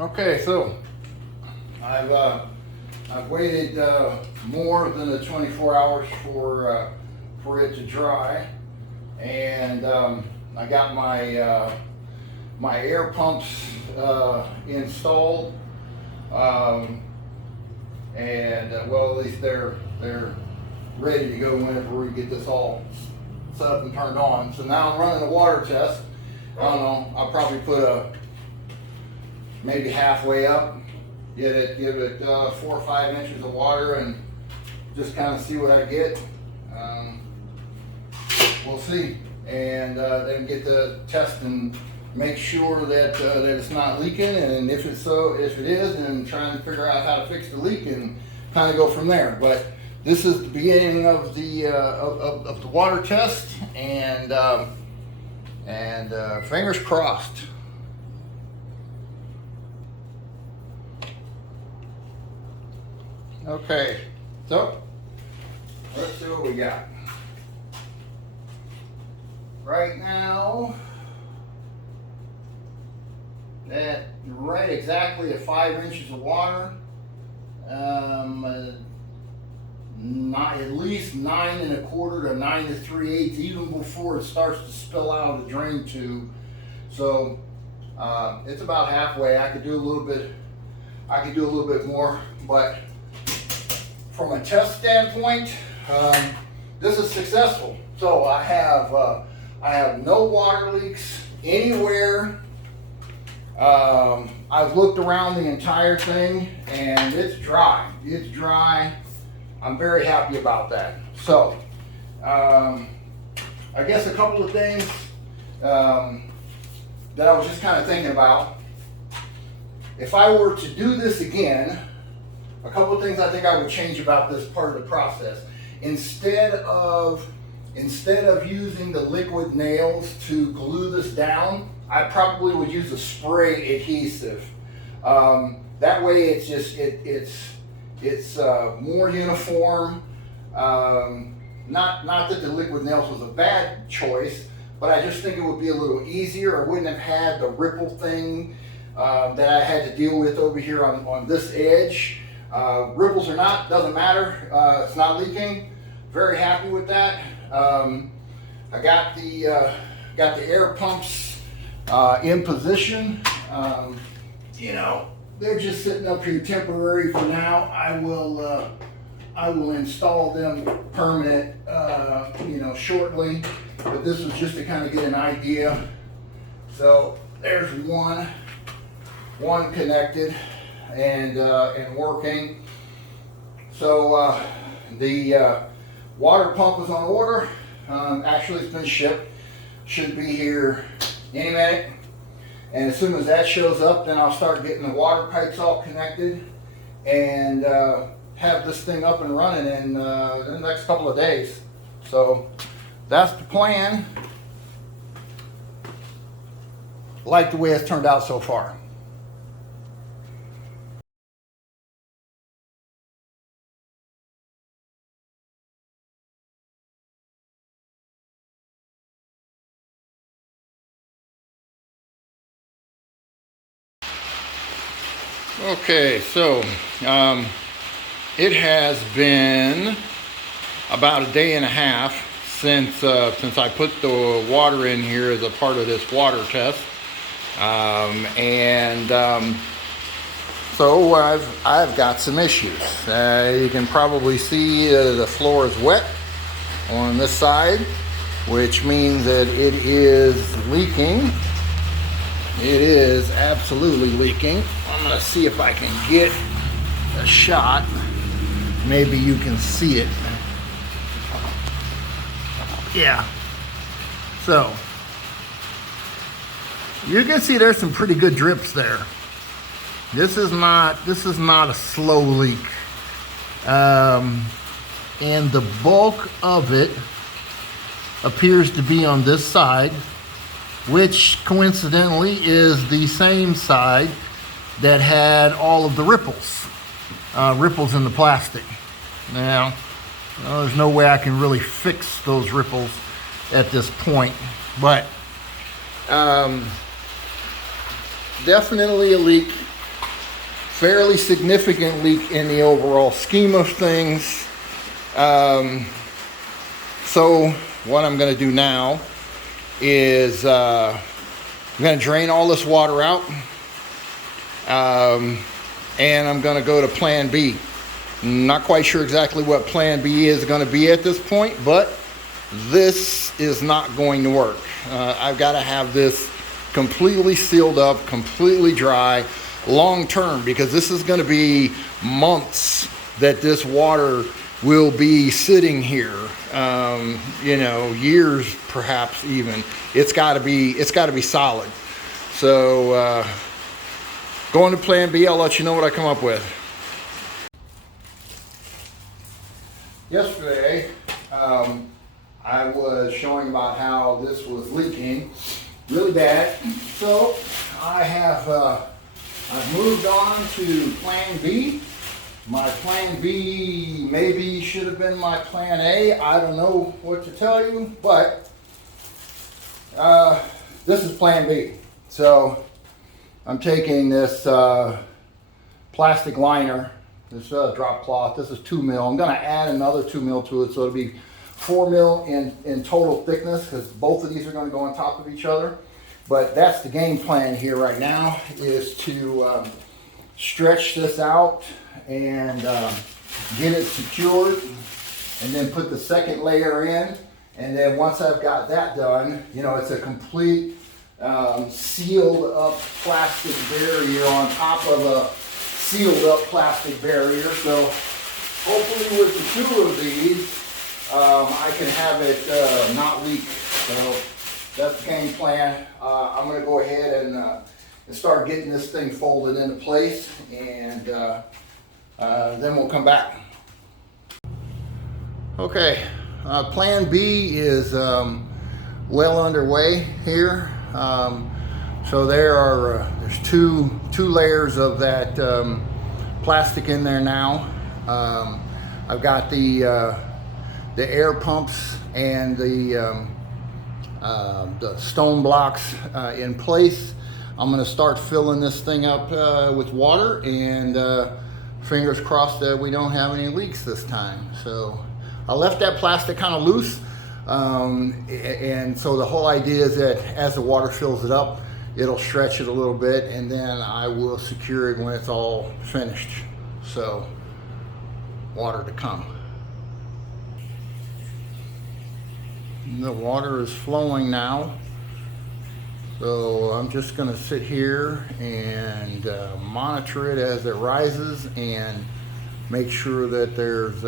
Okay, so I've waited more than the 24 hours for it to dry, and I got my my air pumps installed, and well, at least they're ready to go whenever we get this all set up and turned on. So now I'm running a water test. I don't know, I'll probably put maybe halfway up, give it 4 or 5 inches of water, and just kind of see what I get. We'll see, and then get the test and make sure that that it's not leaking, and if it is, then try and figure out how to fix the leak and kind of go from there. But this is the beginning of the water test, and fingers crossed. Okay, so let's see what we got. Right now, right exactly at 5 inches of water, not at least 9 1/4 to 9 3/8, even before it starts to spill out of the drain tube. So it's about halfway. I could do a little bit more, but from a test standpoint, this is successful. So I have no water leaks anywhere. I've looked around the entire thing, and it's dry. It's dry. I'm very happy about that. So I guess a couple of things that I was just kind of thinking about. If I were to do this again, a couple of things I think I would change about this part of the process. Instead of using the liquid nails to glue this down, I probably would use a spray adhesive. That way it's just it's more uniform. Not that the liquid nails was a bad choice, but I just think it would be a little easier. I wouldn't have had the ripple thing that I had to deal with over here on this edge. Ripples or not, doesn't matter. It's not leaking. Very happy with that. I got the air pumps in position. You know, they're just sitting up here temporary for now. I will install them permanent, you know, shortly. But this was just to kind of get an idea. So there's one connected and working. So the water pump is on order. Actually, it's been shipped. Should be here any minute. And as soon as that shows up, then I'll start getting the water pipes all connected and have this thing up and running in the next couple of days. So that's the plan. Like the way it's turned out so far. Okay, so it has been about a day and a half since I put the water in here as a part of this water test, so I've got some issues. You can probably see the floor is wet on this side, which means that it is leaking. It is absolutely leaking. I'm gonna see if I can get a shot. Maybe you can see it. Yeah. So you can see there's some pretty good drips there. This is not a slow leak. And the bulk of it appears to be on this side, which coincidentally is the same side that had all of the ripples in the plastic. Now, there's no way I can really fix those ripples at this point, but definitely a leak. fairly significant leak in the overall scheme of things. So what I'm going to do now is I'm going to drain all this water out, and I'm going to go to plan B. Not quite sure exactly what plan B is going to be at this point, but this is not going to work. I've got to have this completely sealed up, completely dry, long term, because this is going to be months that this water will be sitting here. You know, years perhaps even. It's got to be solid. So going to plan B, I'll let you know what I come up with. Yesterday, I was showing about how this was leaking really bad. So I've moved on to plan B. My plan B maybe should have been my plan A. I don't know what to tell you, but this is plan B. So I'm taking this plastic liner, this drop cloth. This is 2 mil. I'm going to add another 2 mil to it, so it'll be 4 mil in total thickness, because both of these are going to go on top of each other. But that's the game plan here right now, is to stretch this out and get it secured, and then put the second layer in. And then once I've got that done, you know, it's a complete sealed up plastic barrier on top of a sealed up plastic barrier. So hopefully with the 2 of these, I can have it not leak. So that's the game plan. I'm going to go ahead and start getting this thing folded into place, and then we'll come back. Okay, plan B is well underway here. So there's two layers of that plastic in there now. I've got the air pumps and the stone blocks in place. I'm going to start filling this thing up with water, and fingers crossed that we don't have any leaks this time. So I left that plastic kind of loose, and so the whole idea is that as the water fills it up, it'll stretch it a little bit, and then I will secure it when it's all finished. So water to come. The water is flowing now, so I'm just going to sit here and monitor it as it rises, and make sure that there's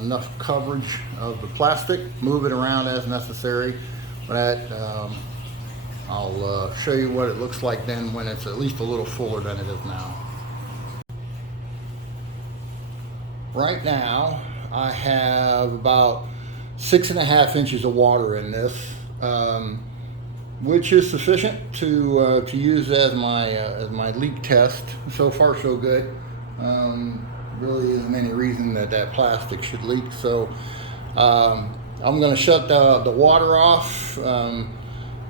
enough coverage of the plastic. Move it around as necessary, but I'll show you what it looks like then when it's at least a little fuller than it is now. Right now I have about 6.5 inches of water in this, which is sufficient to use as my leak test. So far so good. Really isn't any reason that plastic should leak. So I'm going to shut the water off,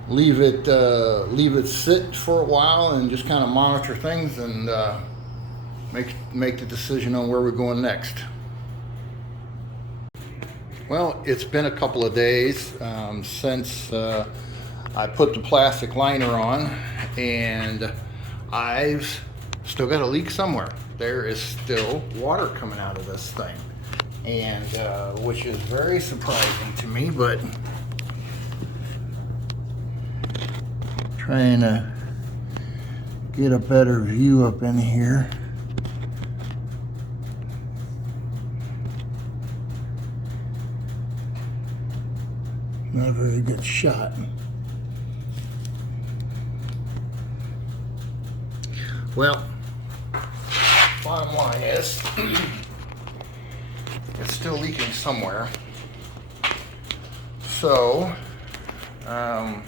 leave it sit for a while, and just kind of monitor things, and make the decision on where we're going next. Well, it's been a couple of days since I put the plastic liner on, and I've still got a leak somewhere. There is still water coming out of this thing, and which is very surprising to me, but trying to get a better view up in here. Not a very good shot. Well, bottom line is it's still leaking somewhere. So I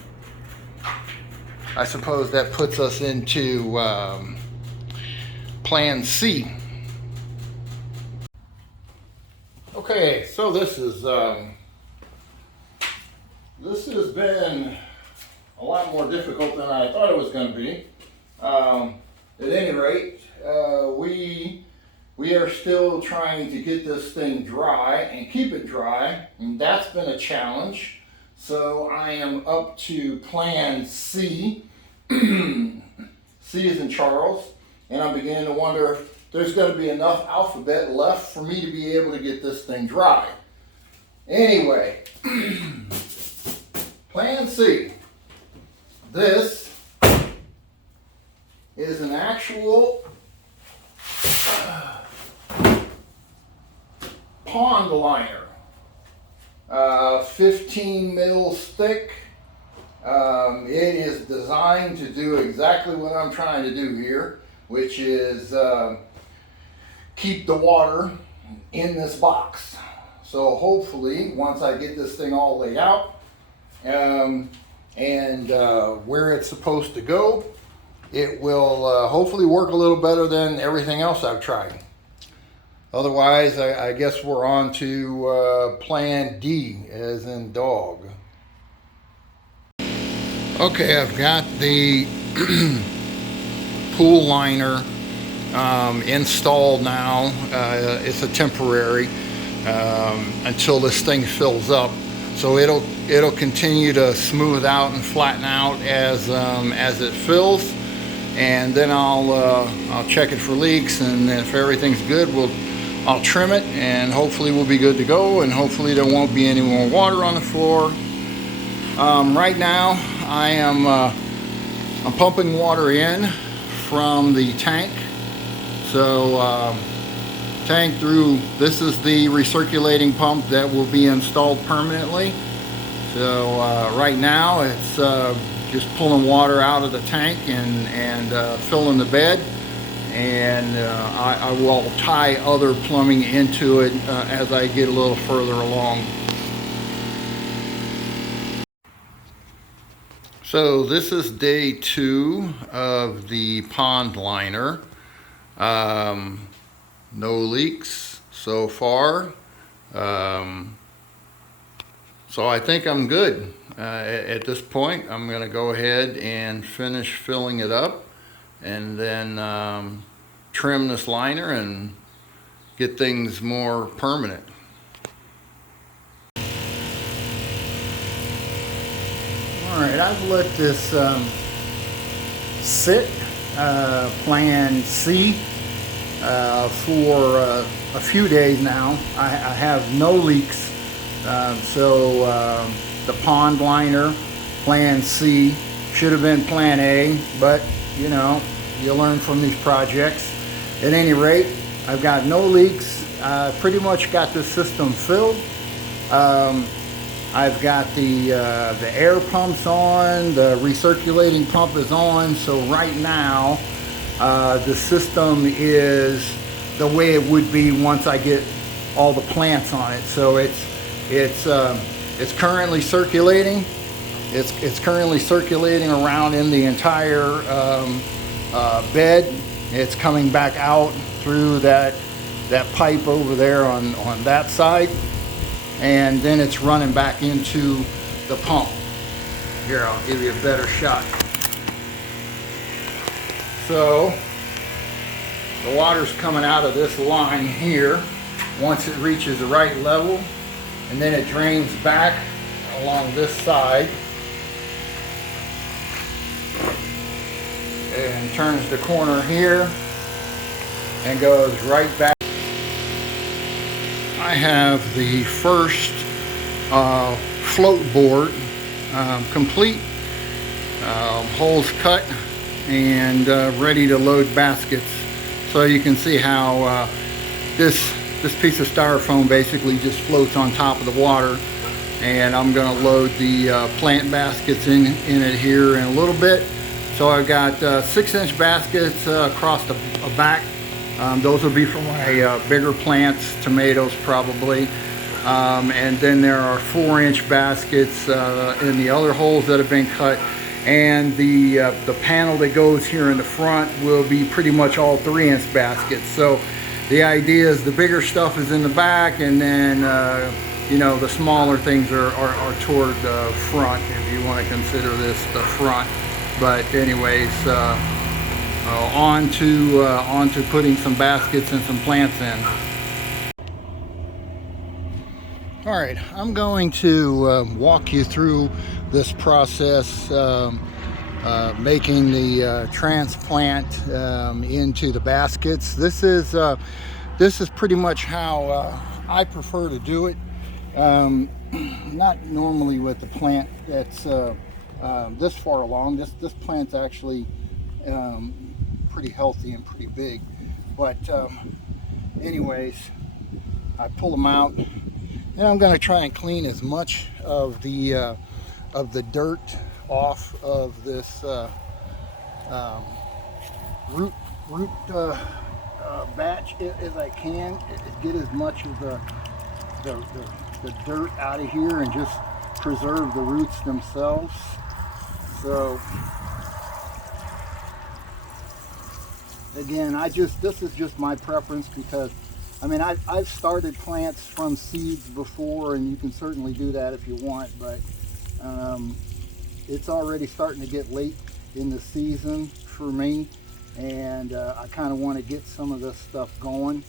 suppose that puts us into plan C. Okay, so this has been a lot more difficult than I thought it was going to be. At any rate, we are still trying to get this thing dry and keep it dry, and that's been a challenge. So I am up to plan C. C is in Charles, and I'm beginning to wonder if there's going to be enough alphabet left for me to be able to get this thing dry. Anyway, plan C. This is an actual pond liner. 15 mils thick. It is designed to do exactly what I'm trying to do here, which is keep the water in this box. So hopefully, once I get this thing all laid out and where it's supposed to go, it will hopefully work a little better than everything else I've tried. Otherwise, I guess we're on to plan D, as in dog. Okay, I've got the pool liner installed now. It's a temporary until this thing fills up. So it'll continue to smooth out and flatten out as it fills, and then I'll check it for leaks, and if everything's good, I'll trim it, and hopefully we'll be good to go, and hopefully there won't be any more water on the floor. Right now I'm pumping water in from the tank. So tank through, this is the recirculating pump that will be installed permanently. So right now it's just pulling water out of the tank and filling the bed. And I will tie other plumbing into it as I get a little further along. So this is day 2 of the pond liner. No leaks so far. So I think I'm good. At this point, I'm going to go ahead and finish filling it up, and then trim this liner and get things more permanent. Alright, I've let this sit, plan C, for a few days now. I have no leaks, so the pond liner, plan C, should have been plan A, but you know, you learn from these projects. At any rate, I've got no leaks. Pretty much got this system filled. I've got the air pumps on, the recirculating pump is on, so right now the system is the way it would be once I get all the plants on it. So it's currently circulating. It's currently circulating around in the entire bed. It's coming back out through that pipe over there on that side, and then it's running back into the pump. Here, I'll give you a better shot. So the water's coming out of this line here once it reaches the right level, and then it drains back along this side and turns the corner here and goes right back. I have the first float board complete, holes cut and ready to load baskets. So you can see how this piece of styrofoam basically just floats on top of the water, and I'm going to load the plant baskets in it here in a little bit. So I've got 6-inch baskets across the back. Those will be for my bigger plants, tomatoes probably. And then there are 4-inch baskets in the other holes that have been cut. And the panel that goes here in the front will be pretty much all 3-inch baskets. So the idea is the bigger stuff is in the back, and then you know, the smaller things are toward the front, if you want to consider this the front. But anyways, onto putting some baskets and some plants in. All right, I'm going to walk you through this process, making the transplant into the baskets. This is pretty much how I prefer to do it. Not normally with the plant that's this far along. This plant's actually pretty healthy and pretty big. But anyways, I pull them out, and I'm going to try and clean as much of the dirt off of this root batch as I can. Get as much of the dirt out of here and just preserve the roots themselves. So again, this is just my preference, because I mean, I've started plants from seeds before, and you can certainly do that if you want, but it's already starting to get late in the season for me, and I kind of want to get some of this stuff going.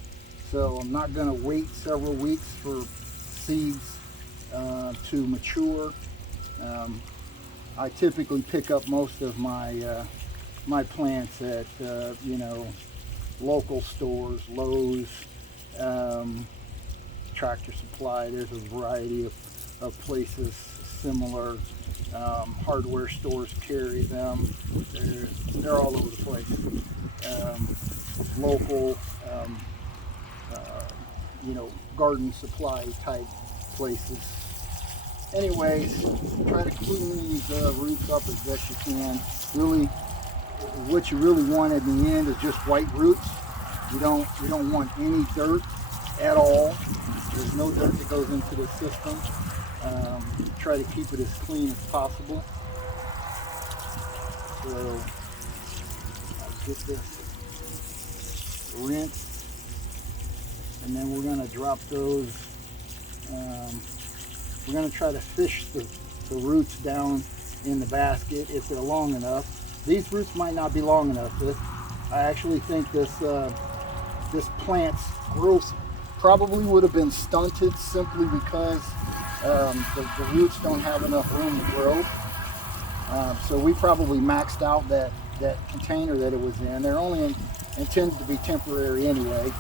So I'm not going to wait several weeks for seeds to mature. I typically pick up most of my my plants at local stores, Lowe's, Tractor Supply. There's a variety of places similar. Hardware stores carry them. They're all over the place. Local, garden supply type places. Anyways, try to clean these roots up as best you can. Really, what you really want in the end is just white roots. You don't want any dirt at all. There's no dirt that goes into the system. Try to keep it as clean as possible. So I'll get this rinsed, and then we're going to drop those. We're going to try to fish the roots down in the basket if they're long enough. These roots might not be long enough. I actually think this plant's growth probably would have been stunted simply because the roots don't have enough room to grow. So we probably maxed out that container that it was in. They're only intended to be temporary anyway.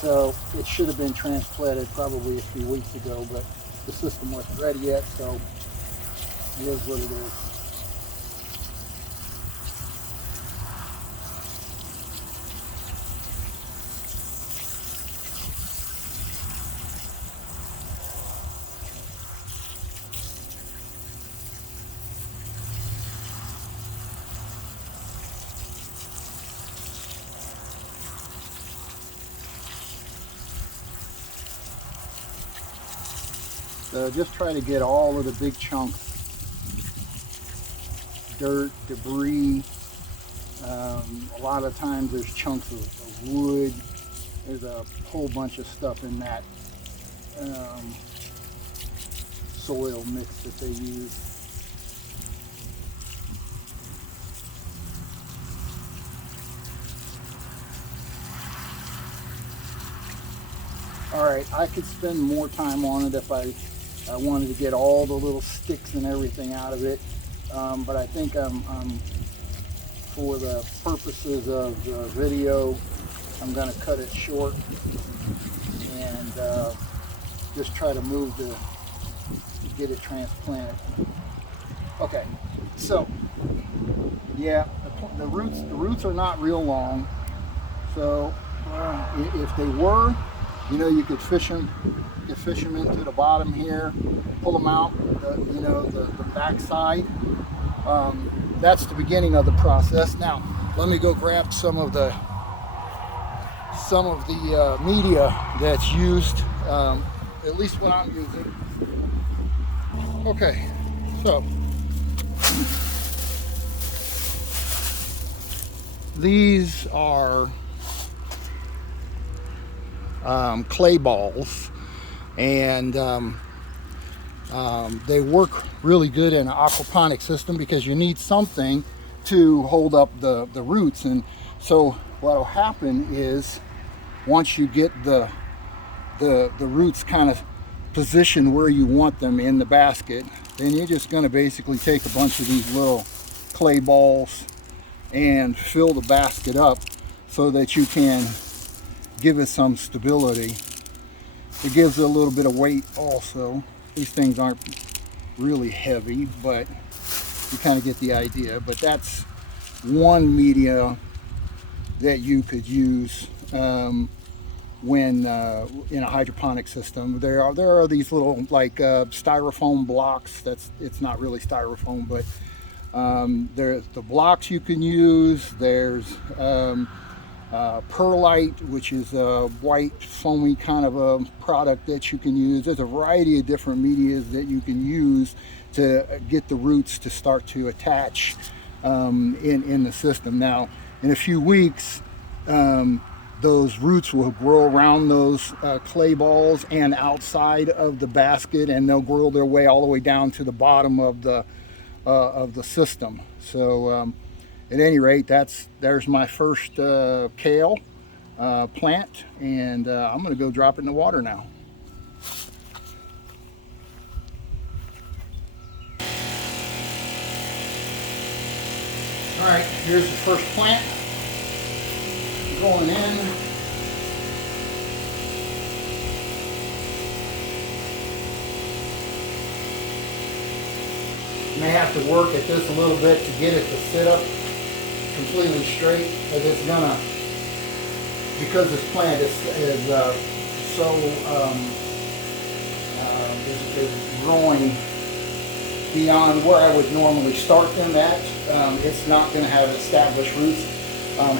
So it should have been transplanted probably a few weeks ago, but the system wasn't ready yet, so it is what it is. So just try to get all of the big chunks, dirt, debris. A lot of times there's chunks of wood. There's a whole bunch of stuff in that soil mix that they use. All right, I could spend more time on it if I wanted to get all the little sticks and everything out of it, but I think for the purposes of the video, I'm going to cut it short and just try to get it transplanted. Okay, so yeah, the roots are not real long, so if they were, you could fish them into the bottom here, pull them out, the back side. That's the beginning of the process. Now, let me go grab some of the media that's used, at least what I'm using. Okay, so these are clay balls, and they work really good in an aquaponics system because you need something to hold up the roots. And so what will happen is once you get the roots kind of positioned where you want them in the basket, then you're just going to basically take a bunch of these little clay balls and fill the basket up so that you can give it some stability. It gives it a little bit of weight also. These things aren't really heavy, but you kind of get the idea. But that's one media that you could use when in a hydroponic system. There are these little like styrofoam blocks. It's not really styrofoam, but there's the blocks you can use. There's perlite, which is a white foamy kind of a product that you can use. There's a variety of different medias that you can use to get the roots to start to attach in the system. Now, in a few weeks, those roots will grow around those clay balls and outside of the basket, and they'll grow their way all the way down to the bottom of the system. So at any rate, there's my first kale plant, and I'm going to go drop it in the water now. All right, here's the first plant going in. You may have to work at this a little bit to get it to sit up completely straight, but it's gonna, because this plant is growing beyond where I would normally start them at. It's not going to have established roots.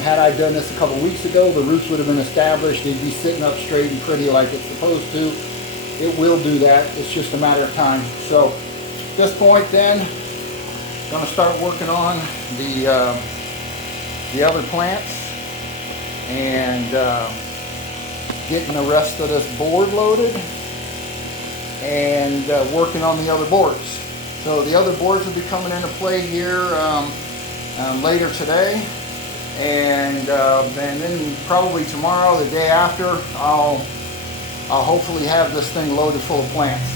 Had I done this a couple weeks ago, the roots would have been established. They'd be sitting up straight and pretty like it's supposed to. It will do that. It's just a matter of time. So at this point then, I'm going to start working on the other plants and getting the rest of this board loaded and working on the other boards. So the other boards will be coming into play here later today, and then probably tomorrow, the day after, I'll hopefully have this thing loaded full of plants.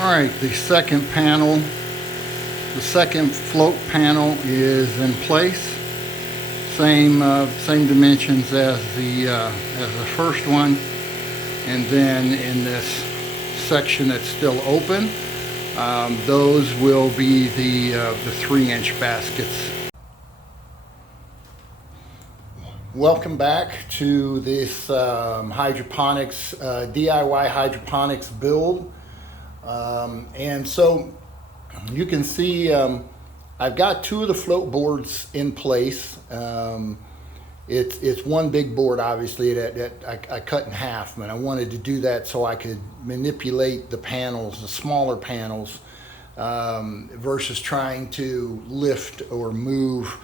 All right, the second float panel is in place. Same dimensions as the first one, and then in this section that's still open, those will be the 3-inch baskets. Welcome back to this hydroponics DIY hydroponics build, and so you can see I've got 2 of the float boards in place. It's one big board, obviously, that I cut in half, and I wanted to do that so I could manipulate the panels, the smaller panels, versus trying to lift or move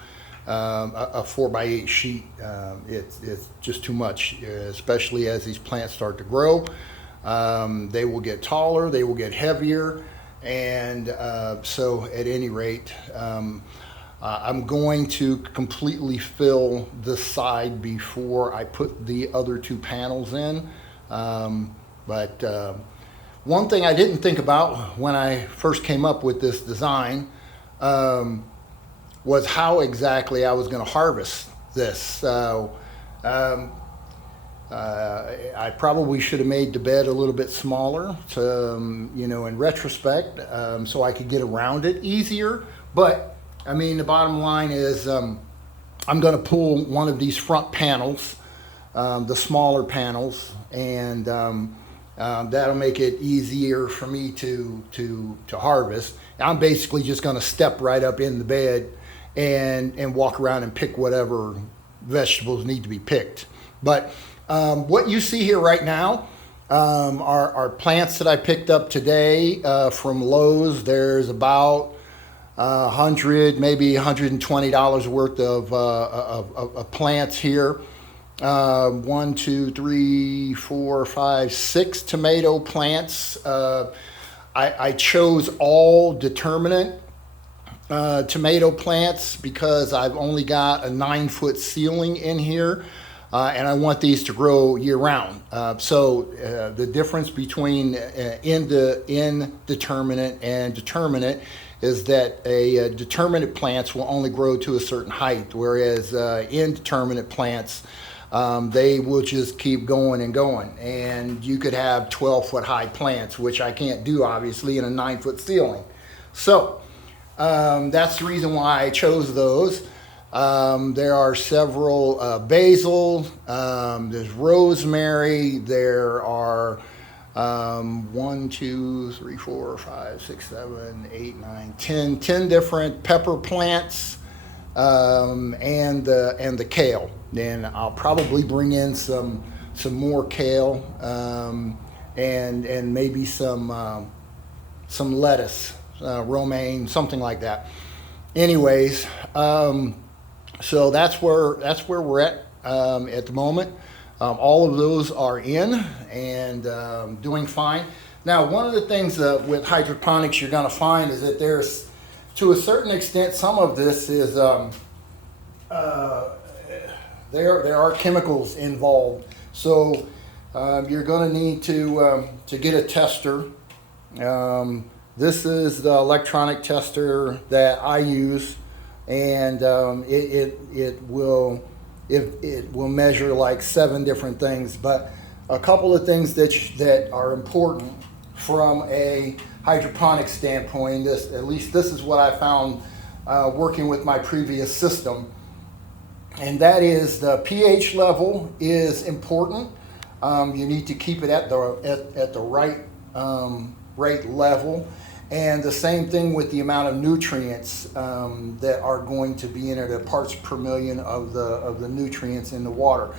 a 4x8 sheet. It's just too much, especially as these plants start to grow. They will get taller, they will get heavier, and so at any rate, I'm going to completely fill this side before I put the other 2 panels in. But one thing I didn't think about when I first came up with this design was how exactly I was going to harvest this. So I probably should have made the bed a little bit smaller, to, in retrospect, so I could get around it easier. But I mean, the bottom line is I'm going to pull one of these front panels, the smaller panels, and that'll make it easier for me to harvest. I'm basically just going to step right up in the bed and walk around and pick whatever vegetables need to be picked. But what you see here right now are plants that I picked up today from Lowe's. There's about $100, maybe $120 worth of plants here. 1, 2, 3, 4, 5, 6 tomato plants. I chose all determinate tomato plants because I've only got a 9-foot ceiling in here, and I want these to grow year round. So the difference between indeterminate and determinate is that a determinate plants will only grow to a certain height, whereas indeterminate plants, they will just keep going and going. And you could have 12-foot high plants, which I can't do obviously in a 9-foot ceiling. So that's the reason why I chose those. There are several basil, there's rosemary, there are 1, 2, 3, 4, 5, 6, 7, 8, 9, 10 different pepper plants, and the kale. Then I'll probably bring in some more kale, and maybe some lettuce, romaine, something like that. Anyways, so that's where we're at the moment. All of those are in and doing fine. Now, one of the things with hydroponics you're going to find is that there's, to a certain extent, some of this is there are chemicals involved. So you're going to need to get a tester. This is the electronic tester that I use, and it will measure like 7 different things. But a couple of things that are important from a hydroponic standpoint, at least this is what I found working with my previous system, and that is the pH level is important. You need to keep it at the right level. And the same thing with the amount of nutrients that are going to be in it, the parts per million of the nutrients in the water,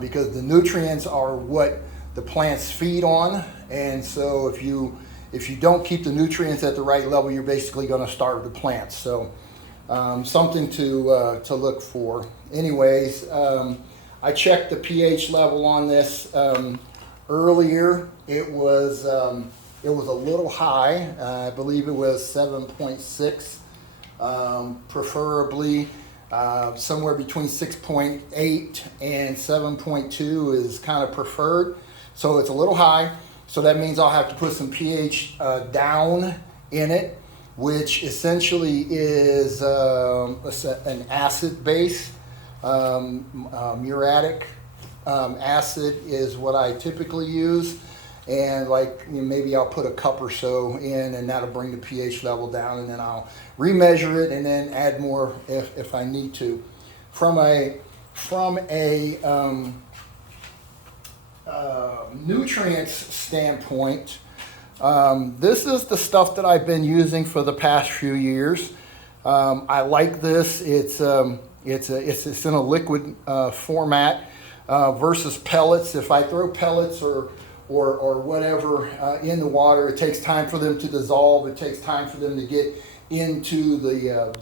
because the nutrients are what the plants feed on. And so if you don't keep the nutrients at the right level, you're basically going to starve the plants. So something to look for. Anyways, I checked the pH level on this earlier. It was a little high. I believe it was 7.6, preferably somewhere between 6.8 and 7.2 is kind of preferred. So it's a little high. So that means I'll have to put some pH down in it, which essentially is an acid base. Muriatic acid is what I typically use. And maybe I'll put a cup or so in, and that'll bring the pH level down, and then I'll remeasure it and then add more if I need to. From a nutrients standpoint, this is the stuff that I've been using for the past few years. I like this. It's in a liquid format versus pellets. If I throw pellets or whatever in the water, it takes time for them to dissolve. It takes time for them to get into the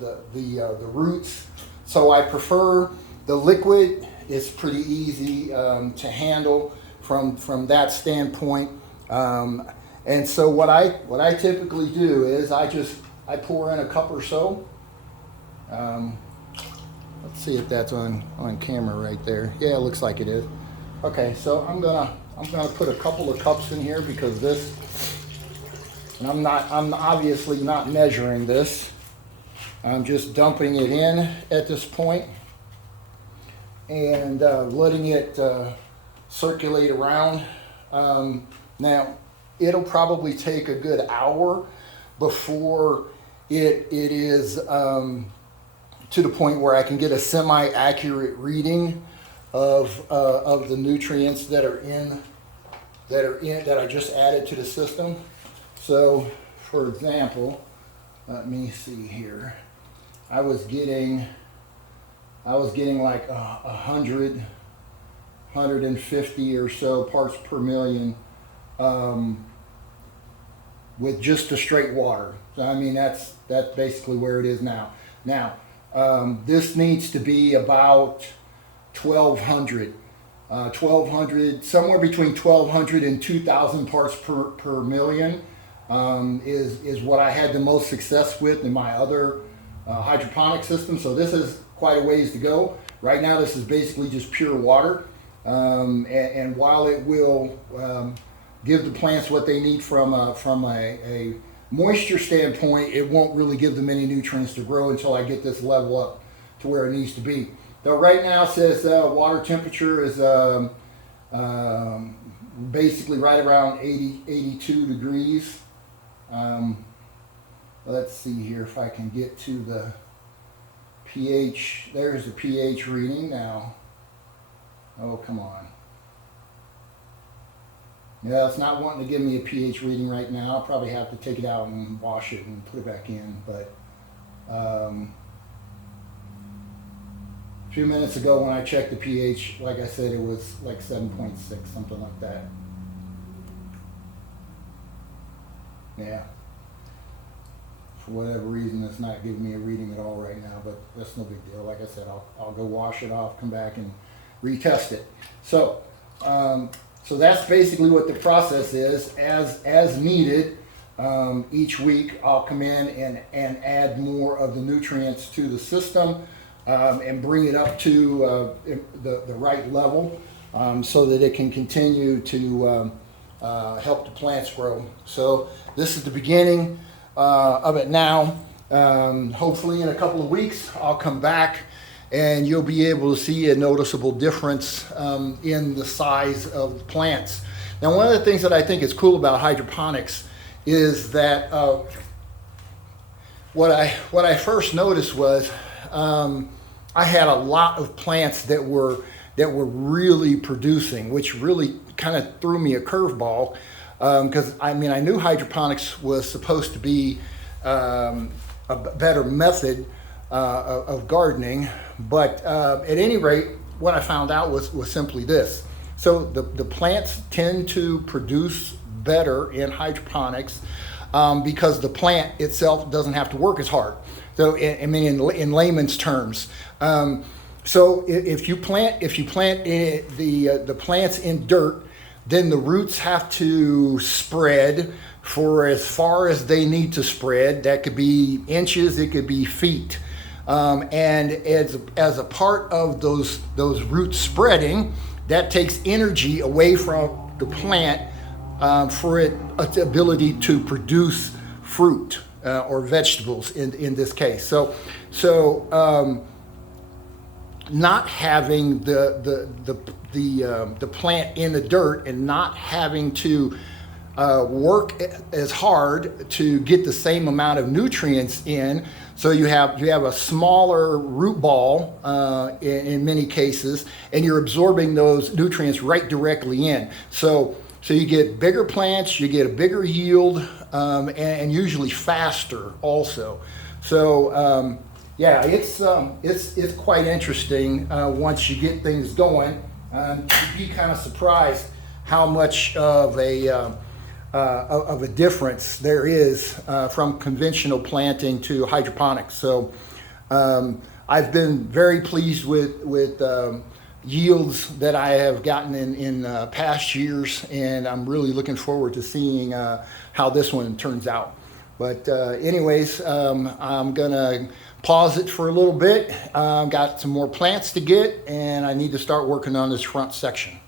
roots. So I prefer the liquid. It's pretty easy to handle from that standpoint. And so what I typically do is I pour in a cup or so. Let's see if that's on camera right there. Yeah, it looks like it is. Okay, so I'm gonna put a couple of cups in here because this, and I'm obviously not measuring this. I'm just dumping it in at this point and letting it circulate around. Now, it'll probably take a good hour before it is to the point where I can get a semi-accurate reading of the nutrients that I just added to the system. So, for example, let me see here. I was getting like 150 or so parts per million with just the straight water. So I mean that's basically where it is now. Now this needs to be about 1200, somewhere between 1200 and 2000 parts per million. is what I had the most success with in my other hydroponic system. So this is quite a ways to go. Right now this is basically just pure water. And while it will give the plants what they need from a moisture standpoint, it won't really give them any nutrients to grow until I get this level up to where it needs to be. Though right now it says water temperature is basically right around 82 degrees. Let's see here if I can get to the pH. There's the pH reading now. Oh, come on. Yeah, it's not wanting to give me a pH reading right now. I'll probably have to take it out and wash it and put it back in. But a few minutes ago when I checked the pH, like I said, it was like 7.6, something like that. Yeah. For whatever reason, it's not giving me a reading at all right now, but that's no big deal. Like I said, I'll go wash it off, come back and retest it. So, so that's basically what the process is. As needed, each week I'll come in and add more of the nutrients to the system and bring it up to the right level so that it can continue to help the plants grow. So this is the beginning of it now. Hopefully in a couple of weeks I'll come back and you'll be able to see a noticeable difference in the size of the plants. Now, one of the things that I think is cool about hydroponics is that what I first noticed was I had a lot of plants that were really producing, which really kind of threw me a curveball. Because I knew hydroponics was supposed to be a better method of gardening, but at any rate, what I found out was simply this. So the plants tend to produce better in hydroponics because the plant itself doesn't have to work as hard. So in layman's terms. So if you plant the plants in dirt, then the roots have to spread for as far as they need to spread. That could be inches, it could be feet. And as a part of those roots spreading, that takes energy away from the plant for its ability to produce fruit or vegetables in this case. So not having the plant in the dirt and not having to work as hard to get the same amount of nutrients in. So you have a smaller root ball in many cases, and you're absorbing those nutrients right directly in. So you get bigger plants, you get a bigger yield, and usually faster also. So yeah, it's quite interesting once you get things going. You'd be kind of surprised how much of a difference there is from conventional planting to hydroponics. So I've been very pleased with yields that I have gotten in past years, and I'm really looking forward to seeing how this one turns out. But anyways, I'm gonna pause it for a little bit. Got some more plants to get, and I need to start working on this front section.